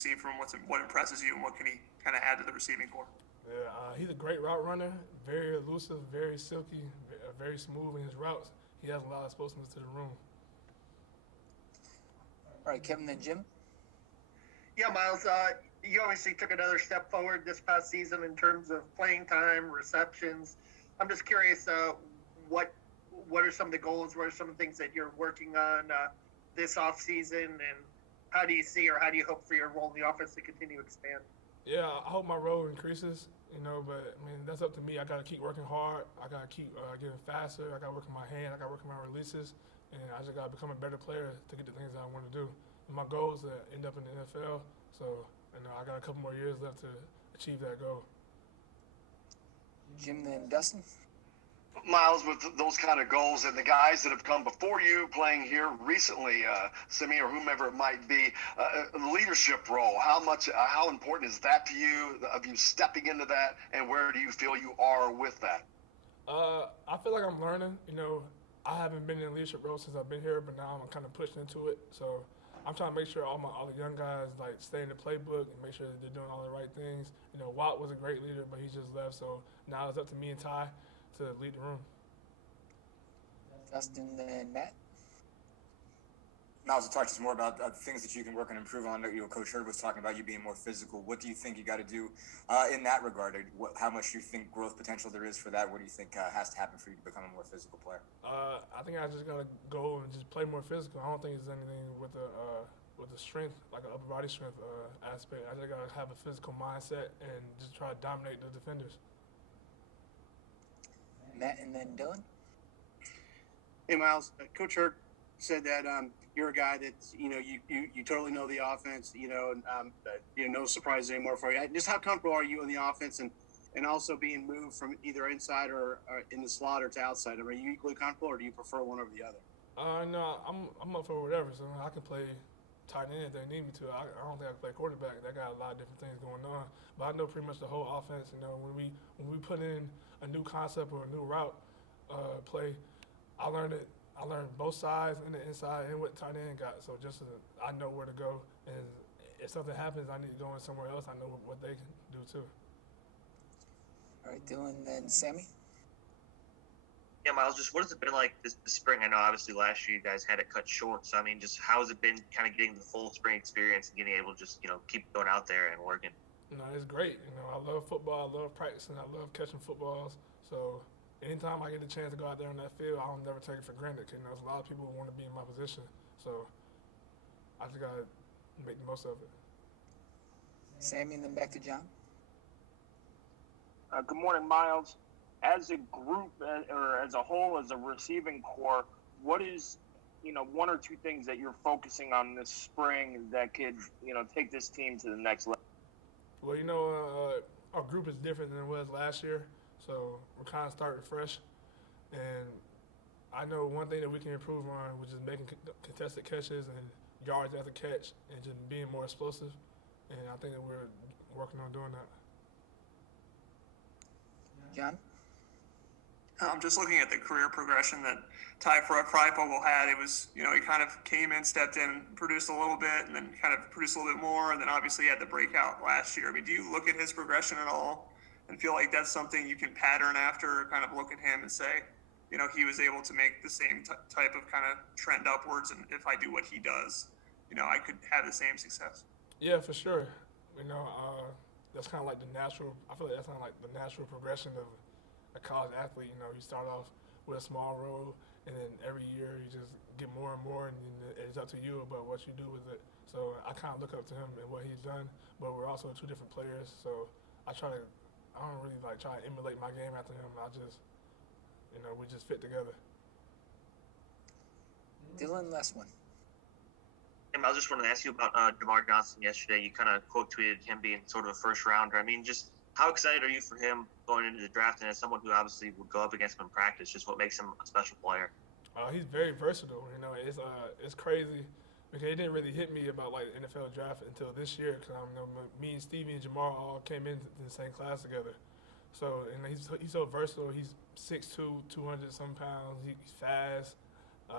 see from what impresses you, and what can he kind of add to the receiving core? Yeah, he's a great route runner, very elusive, very silky, very smooth in his routes. He has a lot of explosiveness to the room. All right, Kevin, then Jim. Yeah, Miles, you obviously took another step forward this past season in terms of playing time, receptions. I'm just curious, what what are some of the goals? What are some of the things that you're working on this off season, and how do you see or how do you hope for your role in the offense to continue to expand? Yeah, I hope my role increases, but I mean that's up to me. I gotta keep working hard. I gotta keep getting faster. I gotta work on my hand. I gotta work on my releases, and I just gotta become a better player to get the things that I want to do. And my goal is to end up in the NFL. So I got a couple more years left to achieve that goal. Jim, then Dustin. Miles, with those kind of goals and the guys that have come before you playing here recently, Simi or whomever it might be, leadership role, how important is that to you, of you stepping into that, and where do you feel you are with that? I feel like I'm learning. I haven't been in a leadership role since I've been here, but now I'm kind of pushed into it. So I'm trying to make sure all the young guys like stay in the playbook and make sure that they're doing all the right things. Watt was a great leader, but he just left. So now it's up to me and Ty to lead the room. Dustin, then Matt. Miles, talk to us more about things that you can work and improve on. Coach Hurd was talking about you being more physical. What do you think you got to do in that regard? How much do you think growth potential there is for that? What do you think has to happen for you to become a more physical player? I think I just got to go and just play more physical. I don't think it's anything with the strength, like an upper body strength aspect. I just got to have a physical mindset and just try to dominate the defenders. Matt, and then Dylan. Hey, Miles, Coach Hurd said that you're a guy that you totally know the offense. No surprises anymore for you. Just how comfortable are you in the offense, and also being moved from either inside or in the slot or to outside? Are you equally comfortable, or do you prefer one over the other? No, I'm up for whatever. So I can play tight end if they need me to. I don't think I can play quarterback. That got a lot of different things going on. But I know pretty much the whole offense. When we put in a new concept or a new route play, I learned both sides and the inside and what tight end got. So I know where to go. And if something happens, I need to go in somewhere else. I know what they can do too. All right, Dylan, then Sammy. Yeah, Miles, just what has it been like this spring? I know obviously last year you guys had it cut short. So, I mean, just how has it been kind of getting the full spring experience and getting able to just, keep going out there and working? It's great. I love football. I love practicing. I love catching footballs. So anytime I get the chance to go out there on that field, I'll never take it for granted. There's a lot of people who want to be in my position. So I just got to make the most of it. Sammy, and then back to John. Good morning, Miles. As a group or as a whole, as a receiving core, what is, one or two things that you're focusing on this spring that could, take this team to the next level? Well, our group is different than it was last year, so we're kind of starting fresh. And I know one thing that we can improve on, which is making contested catches and yards after catch and just being more explosive. And I think that we're working on doing that. John? I'm just looking at the career progression that Ty Freipogel had. It was, he kind of came in, stepped in, produced a little bit, and then kind of produced a little bit more, and then obviously had the breakout last year. I mean, do you look at his progression at all and feel like that's something you can pattern after, or kind of look at him and say, he was able to make the same type of kind of trend upwards, and if I do what he does, I could have the same success? Yeah, for sure. That's kind of like I feel like that's kind of like the natural progression of a college athlete. You start off with a small role, and then every year you just get more and more, and it's up to you about what you do with it. So I kind of look up to him and what he's done, but we're also two different players. So I don't really try to emulate my game after him. I just, we just fit together. Dylan, last one. I was just wanted to ask you about DeMar Johnson yesterday. You kind of quote tweeted him being sort of a first rounder. I mean, just how excited are you for him going into the draft, and as someone who obviously would go up against him in practice, just what makes him a special player? He's very versatile. It's crazy because it didn't really hit me about the NFL draft until this year, because me and Stevie and Jamar all came in the same class together. So he's so versatile. He's 6'2", 200-some pounds. He's fast.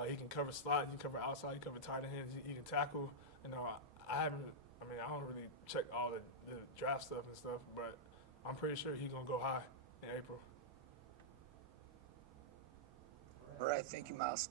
He can cover slot. He can cover outside. He can cover tight ends. He can tackle. I haven't I mean, I don't really check all the draft stuff and stuff, but I'm pretty sure he's gonna go high in April. All right, thank you, Miles.